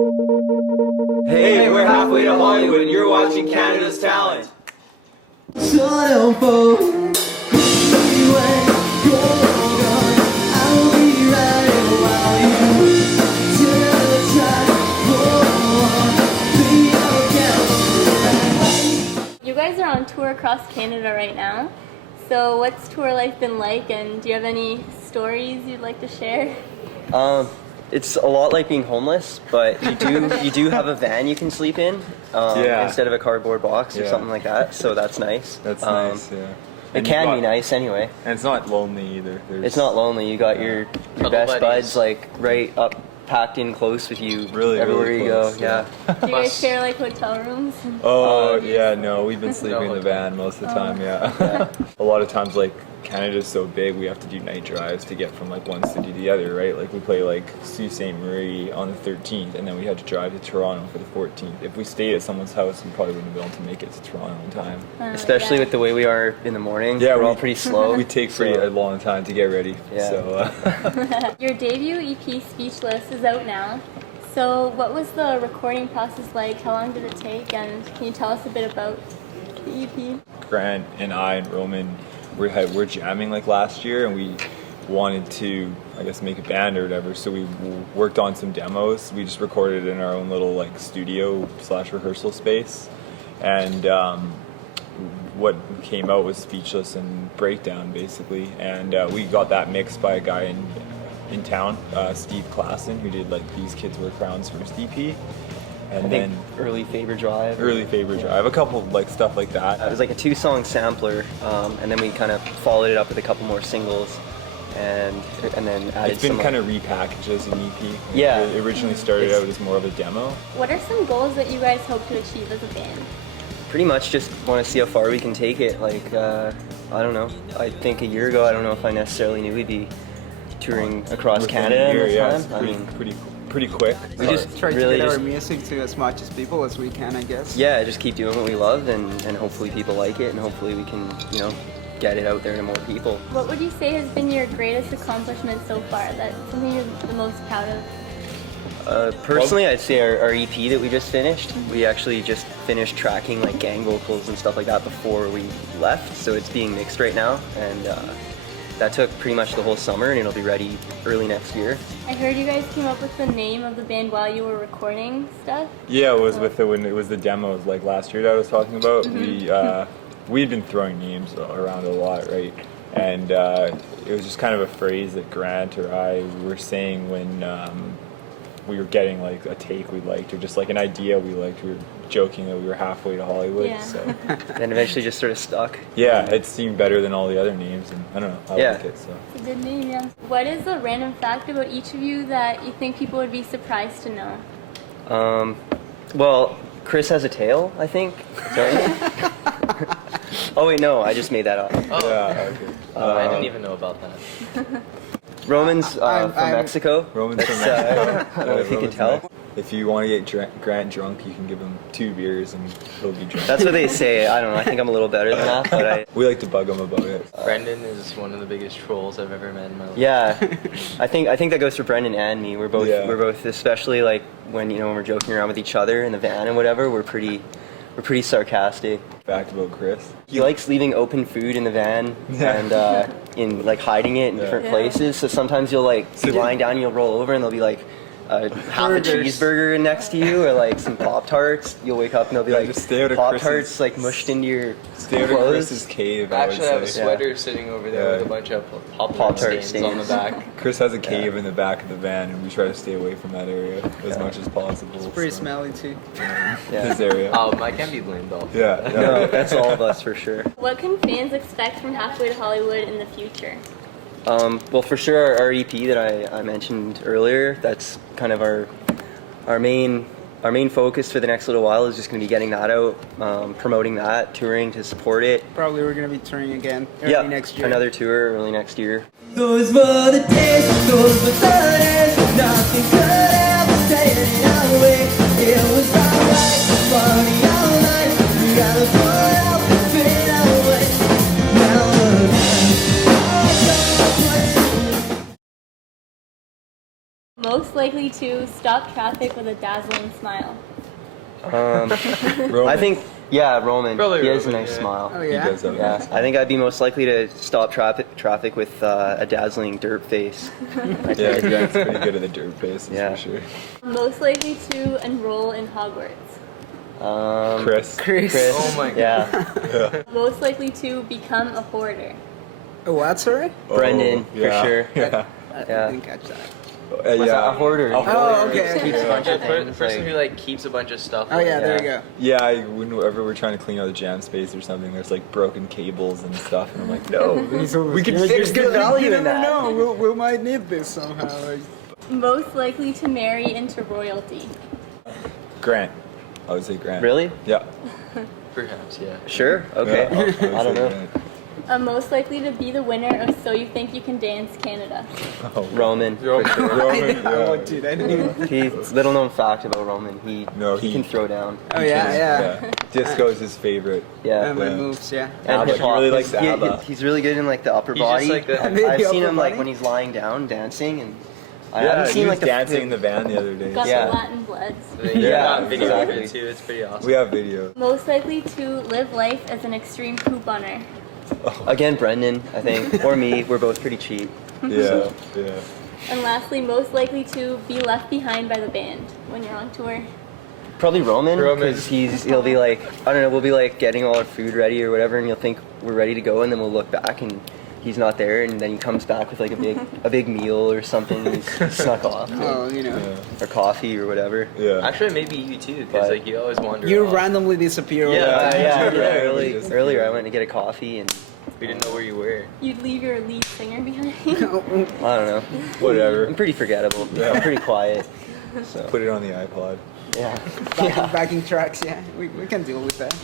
Hey, we're halfway to Hollywood and you're watching Canada's Talent. You guys are on tour across Canada right now. So what's tour life been like, and do you have any stories you'd like to share? It's a lot like being homeless, but you do have a van you can sleep in instead of a cardboard box or something like that. So that's nice. That's nice. Yeah. It can be nice anyway. And it's not lonely either. It's not lonely. You got your best buds like right up, packed in close with you everywhere you go. Yeah. Do you guys share like hotel rooms? Oh yeah, no, we've been sleeping in the van most of the time. Yeah. A lot of times, like Canada's so big, we have to do night drives to get from like one city to the other, right? Like we play like Sault Ste. Marie on the 13th, and then we had to drive to Toronto for the 14th. If we stayed at someone's house, we probably wouldn't be able to make it to Toronto in time. Especially with the way we are in the morning. Yeah, we're all pretty slow. We take a long time to get ready. Yeah. So. Your debut EP, Speechless, is out now. So what was the recording process like? How long did it take? And can you tell us a bit about the EP? Grant and I and Roman we're jamming like last year, and we wanted to, I guess, make a band or whatever. So we worked on some demos. We just recorded in our own little like studio / rehearsal space, and what came out was Speechless and Breakdown basically. And we got that mixed by a guy in town, Steve Klassen, who did like These Kids Wear Crowns first EP. And then Early Favor Drive, a couple like stuff like that. It was like a 2-song sampler, and then we kind of followed it up with a couple more singles, and then added. It's been kind of repackaged as an EP. Yeah, it originally started out as more of a demo. What are some goals that you guys hope to achieve as a band? Pretty much just want to see how far we can take it. Like I don't know. I think a year ago, I don't know if I necessarily knew we'd be touring across Canada in this time. Pretty quick. We just try to get our music to as much as people as we can, I guess. Yeah, just keep doing what we love, and hopefully people like it, and hopefully we can, get it out there to more people. What would you say has been your greatest accomplishment so far? That's something you're the most proud of? Personally, I'd say our EP that we just finished. We actually just finished tracking like gang vocals and stuff like that before we left, so it's being mixed right now, and that took pretty much the whole summer, and it'll be ready early next year. I heard you guys came up with the name of the band while you were recording stuff. Yeah, it was when it was the demos like last year that I was talking about. We'd been throwing names around a lot, right? And it was just kind of a phrase that Grant or I were saying when we were getting like a take we liked, or just like an idea we liked. We were joking that we were halfway to Hollywood. Yeah. So. And eventually just sort of stuck. Yeah, it seemed better than all the other names, and I don't know, I like it. So. It's a good name, yeah. What is a random fact about each of you that you think people would be surprised to know? Well, Chris has a tail, I think. Sorry. Oh wait, no, I just made that up. Oh, yeah, okay. I didn't even know about that. Roman's from Mexico. Roman's from Mexico. I don't know if you can tell. If you want to get Grant drunk, you can give him 2 beers and he'll be drunk. That's what they say. I don't know. I think I'm a little better than that, but we like to bug him about it. Brendan is one of the biggest trolls I've ever met in my life. Yeah, I think that goes for Brendan and me. We're both especially like when when we're joking around with each other in the van and whatever. We're pretty sarcastic. Fact about Chris. He likes leaving open food in the van and in like hiding it in different places. So sometimes you'll like be lying down and you'll roll over and there'll be like half a cheeseburger next to you, or like some Pop-Tarts. You'll wake up and there'll be like just stay out of Pop-Tarts like mushed into your Stay out of Chris's cave. Actually, I have a sweater sitting over there with a bunch of Pop-Tart stains on the back. Chris has a cave in the back of the van, and we try to stay away from that area as much as possible. It's pretty smelly too. This area. I can be blamed though. Yeah. No, that's all of us for sure. What can fans expect from Halfway to Hollywood in the future? Well, for sure, our EP that I mentioned earlier, that's kind of our main focus for the next little while is just going to be getting that out, promoting that, touring to support it. Probably we're going to be touring again early next year. Another tour early next year. Those were the days, those were the days, nothing could ever take it away. It was alright, party all night, we gotta put out the fade away. Now Most likely likely to stop traffic with a dazzling smile? I think, yeah, Roman. Probably he has a Roman, nice yeah. smile. Oh He yeah. does have a Yeah, nice I think I'd be most likely to stop traffic with a dazzling dirt face. Yeah, that's pretty good at the dirt faces Yeah. for sure. Most likely to enroll in Hogwarts? Chris. Chris. Oh my God. Yeah. Most likely to become a hoarder? Oh, what, sorry? Brendan, for yeah. sure. Yeah. I Yeah. didn't catch that. What's that? A hoarder. Oh, okay. Keeps a bunch The of things. person like- who like keeps a bunch of stuff. Oh yeah, there you go. Yeah, whenever we're trying to clean out the jam space or something, there's like broken cables and stuff, and I'm like, no, we can fix good it. value You in never that. know. We might need this somehow. Like, Most likely to marry into royalty? Grant. I would say Grant. Really? Yeah. Perhaps, yeah. Sure. Okay. Yeah, would I don't say know. Grant. Most likely to be the winner of So You Think You Can Dance Canada? Oh, Roman. for sure. Roman, oh, yeah. dude, I didn't even. Little known fact about Roman. He he- can throw down. Oh yeah, yeah. Disco is his favorite. Yeah. My Yeah. moves, yeah. And ABBA. hip hop. He really likes He- ABBA. He's really good in like the upper He's just body. like the- I've The seen upper him like body? when he's lying down dancing, and I Yeah, haven't he seen was like the dancing in the van the other day. Got Yeah. the Latin bloods. We Yeah, got video exactly. of it too. It's pretty awesome. We have video. Most likely to live life as an extreme couponer? Again, Brendan, I think, or me. We're both pretty cheap. Yeah, yeah. And lastly, most likely to be left behind by the band when you're on tour? Probably Roman, Roman. because he'll be like, I don't know, we'll be like getting all our food ready or whatever, and you'll think we're ready to go, and then we'll look back and he's not there, and then he comes back with like a big meal or something. And he's snuck off, Oh, you know. Yeah. or coffee or whatever. Yeah. Actually, maybe you too, because But- like you always wander. You off. randomly disappear. all Yeah, the time. Yeah. Earlier I went to get a coffee, and We didn't know where you were. You'd leave your lead singer behind? I don't know. Whatever. I'm pretty forgettable. Yeah. I'm pretty quiet. So Put it on the iPod. yeah. Backing tracks, yeah. We can deal with that.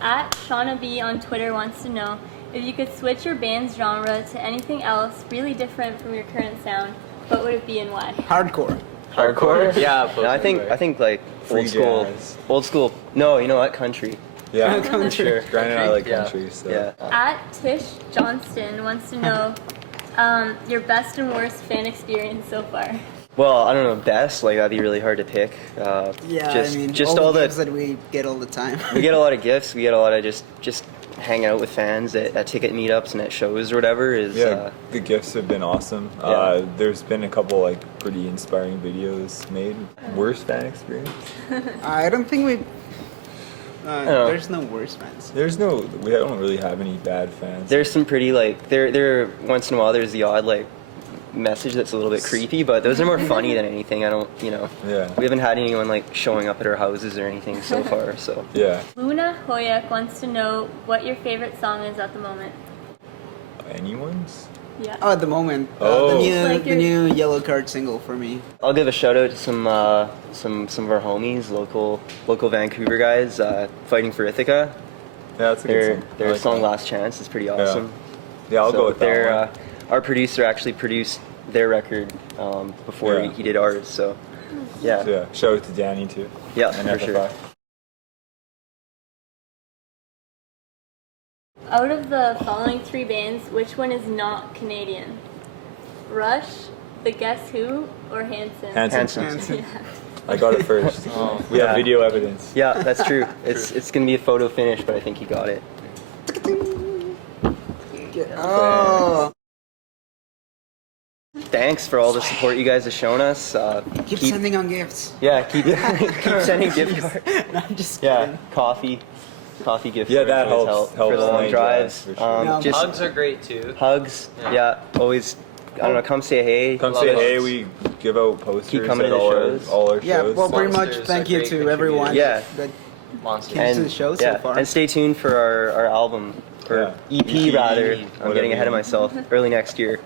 At Shauna B on Twitter wants to know if you could switch your band's genre to anything else really different from your current sound, what would it be and why? Hardcore. Hardcore. Yeah, No, I think like Free jazz. old school. No, you know what? Country. Yeah, Country. For sure. Grant and I like Yeah. country, so. Yeah. At Tish Johnston wants to know your best and worst fan experience so far. Well, I don't know. Best, like that'd be really hard to pick. Yeah, just, I mean, just all all the the gifts that we get all the time. we get a lot of gifts. We get a lot of just hang out with fans at ticket meetups and at shows or whatever. Is Yeah, the gifts have been awesome. Yeah. There's been a couple like pretty inspiring videos made. Worst fan experience? I don't think we. know. There's no worse fans. We don't really have any bad fans. there's some pretty like there once in a while there's the odd like message that's a little bit creepy, but those are more funny than anything. I don't, Yeah. we haven't had anyone like showing up at our houses or anything so far. So Yeah. Luna Hoyak wants to know what your favorite song is at the moment. Anyone's? Yeah. Oh, at the moment, Oh. Like the your- new Yellow Card single for me. I'll give a shout out to some of our homies, local Vancouver guys, fighting for Ithaca. Yeah, that's a good song. I Their like song that. "Last Chance" is pretty awesome. Yeah, I'll So go with that their, one. our producer actually produced their record before Yeah. he did ours. So yeah, So, yeah, shout out to Danny too. yeah, And for FFI. sure. Out of the following three bands, which one is not Canadian? Rush, The Guess Who, or Hanson? Hanson. Hanson. Yeah. I got it first. We have Yeah. video evidence. Yeah, that's true. It's gonna be a photo finish, but I think he got it. Oh, Thanks for all the support you guys have shown us. keep sending on gifts. Yeah, keep sending gift cards. No, I'm just Yeah, kidding. coffee gift Yeah, cards that always helps help for the long playing drives. jazz, for sure. No, Just Hugs are great too. hugs. Yeah. Yeah, always. I don't know. Come say hey. Come Love say it. hey. We give out posters Keep coming at to the all shows. all our Yeah, shows. well, pretty much Monsters thank are you great to everyone Yeah. that Monsters. came to the show so far. And stay tuned for our album, or Yeah. EP rather. I'm whatever getting ahead of you myself. Early next year.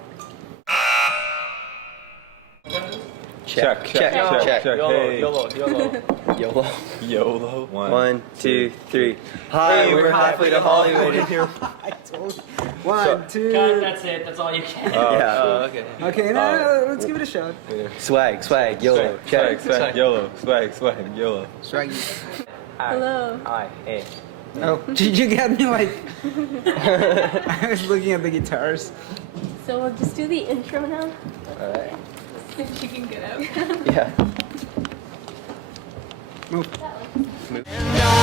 Check, check, Check. check. YOLO, Hey. YOLO, YOLO. YOLO. YOLO. 1, 2, 3. Hi, Hey, we're halfway to Hollywood. I told you. One, two. That's it. That's all you can. Yeah. Oh, okay. Okay, no, let's give it a shot. Swag, YOLO. Swag, Check. swag, YOLO. Swag, swag, YOLO. Swaggy. Hello. Hi. Hey. Oh, did you get me like? I was looking at the guitars. So we'll just do the intro now. Alright. She can get out. Yeah. Move. And I